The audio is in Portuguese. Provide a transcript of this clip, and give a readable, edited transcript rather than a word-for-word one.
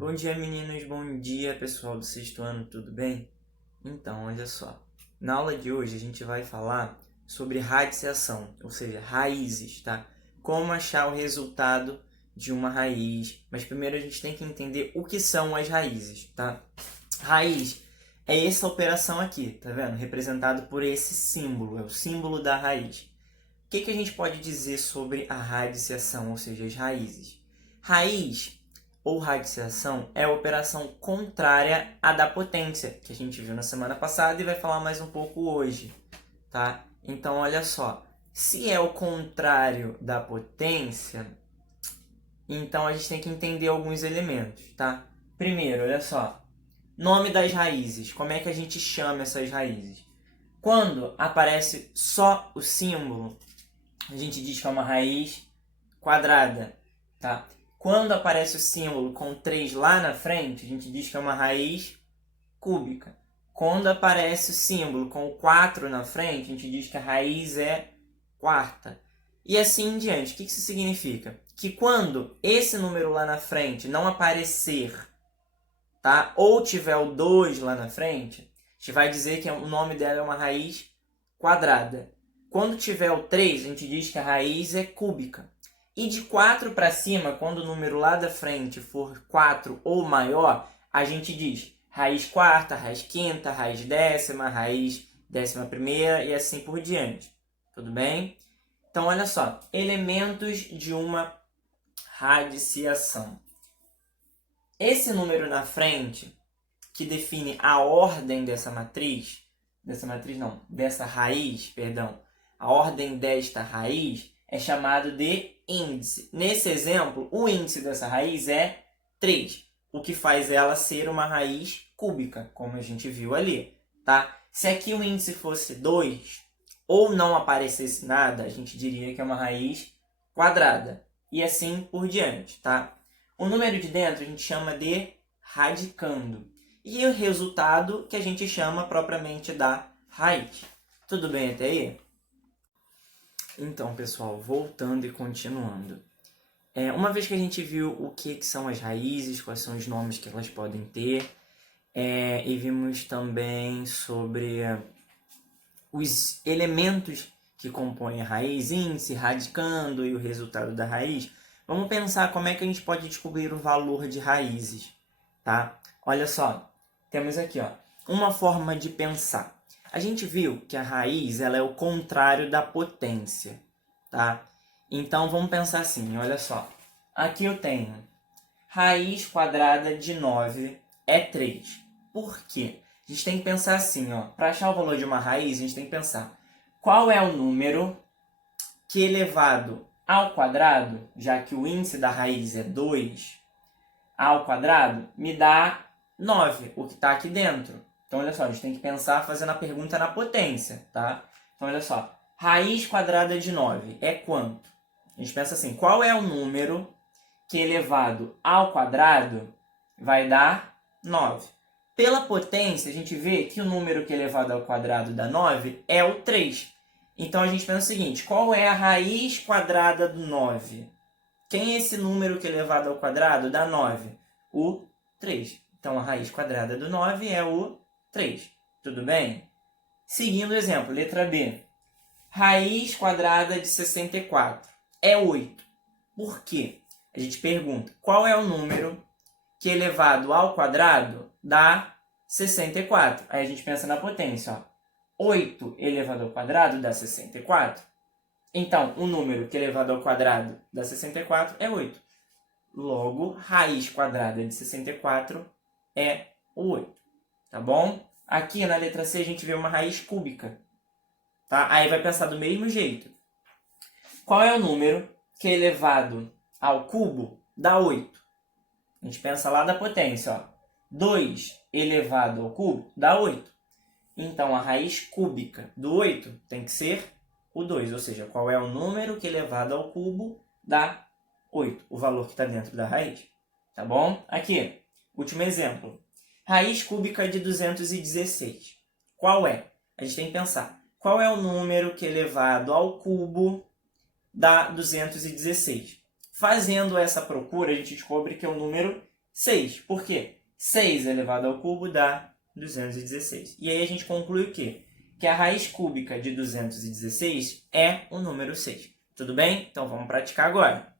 Bom dia, meninos. Bom dia, pessoal do sexto ano, tudo bem? Então, olha só. Na aula de hoje, a gente vai falar sobre radiciação, ou seja, raízes, tá? Como achar o resultado de uma raiz. Mas primeiro a gente tem que entender o que são as raízes, tá? Raiz é essa operação aqui, tá vendo? Representado por esse símbolo, é o símbolo da raiz. O que a gente pode dizer sobre a radiciação, ou seja, as raízes? Raiz ou radiciação é a operação contrária à da potência, que a gente viu na semana passada e vai falar mais um pouco hoje, tá? Então, olha só, se é o contrário da potência, então a gente tem que entender alguns elementos, tá? Primeiro, olha só, nome das raízes, como é que a gente chama essas raízes? Quando aparece só o símbolo, a gente diz que é uma raiz quadrada, tá? Quando aparece o símbolo com 3 lá na frente, a gente diz que é uma raiz cúbica. Quando aparece o símbolo com 4 na frente, a gente diz que a raiz é quarta. E assim em diante. O que isso significa? Que quando esse número lá na frente não aparecer, tá? Ou tiver o 2 lá na frente, a gente vai dizer que o nome dela é uma raiz quadrada. Quando tiver o 3, a gente diz que a raiz é cúbica. E de 4 para cima, quando o número lá da frente for 4 ou maior, a gente diz raiz quarta, raiz quinta, raiz décima, raiz décima primeira e assim por diante. Tudo bem? Então, olha só. Elementos de uma radiciação. Esse número na frente, que define a ordem dessa raiz, a ordem desta raiz é chamado de índice. Nesse exemplo, o índice dessa raiz é 3, o que faz ela ser uma raiz cúbica, como a gente viu ali, tá? Se aqui o índice fosse 2, ou não aparecesse nada, a gente diria que é uma raiz quadrada, e assim por diante, tá? O número de dentro a gente chama de radicando, e o resultado que a gente chama propriamente da raiz. Tudo bem até aí? Então, pessoal, voltando e continuando. Uma vez que a gente viu o que são as raízes, quais são os nomes que elas podem ter, e vimos também sobre os elementos que compõem a raiz, índice, radicando e o resultado da raiz, vamos pensar como é que a gente pode descobrir o valor de raízes, tá? Olha só, temos aqui uma forma de pensar. A gente viu que a raiz ela é o contrário da potência, tá? Então vamos pensar assim, olha só. Aqui eu tenho raiz quadrada de 9 é 3. Por quê? A gente tem que pensar assim, para achar o valor de uma raiz, a gente tem que pensar qual é o número que elevado ao quadrado, já que o índice da raiz é 2, ao quadrado, me dá 9, o que está aqui dentro. Então, olha só, a gente tem que pensar fazendo a pergunta na potência, tá? Então, olha só, raiz quadrada de 9 é quanto? A gente pensa assim, qual é o número que elevado ao quadrado vai dar 9? Pela potência, a gente vê que o número que elevado ao quadrado dá 9 é o 3. Então, a gente pensa o seguinte, qual é a raiz quadrada do 9? Quem é esse número que elevado ao quadrado dá 9? O 3. Então, a raiz quadrada do 9 é o 3. Tudo bem? Seguindo o exemplo, letra B. Raiz quadrada de 64 é 8. Por quê? A gente pergunta, qual é o número que elevado ao quadrado dá 64? Aí a gente pensa na potência. 8 elevado ao quadrado dá 64. Então, o número que elevado ao quadrado dá 64 é 8. Logo, raiz quadrada de 64 é o 8. Tá bom? Aqui na letra C a gente vê uma raiz cúbica. Tá? Aí vai pensar do mesmo jeito. Qual é o número que elevado ao cubo dá 8? A gente pensa lá da potência. 2 elevado ao cubo dá 8. Então, a raiz cúbica do 8 tem que ser o 2. Ou seja, qual é o número que elevado ao cubo dá 8. O valor que está dentro da raiz. Tá bom? Aqui, último exemplo. Raiz cúbica de 216. Qual é? A gente tem que pensar. Qual é o número que elevado ao cubo dá 216? Fazendo essa procura, a gente descobre que é o número 6. Por quê? 6 elevado ao cubo dá 216. E aí a gente conclui o quê? Que a raiz cúbica de 216 é o número 6. Tudo bem? Então vamos praticar agora.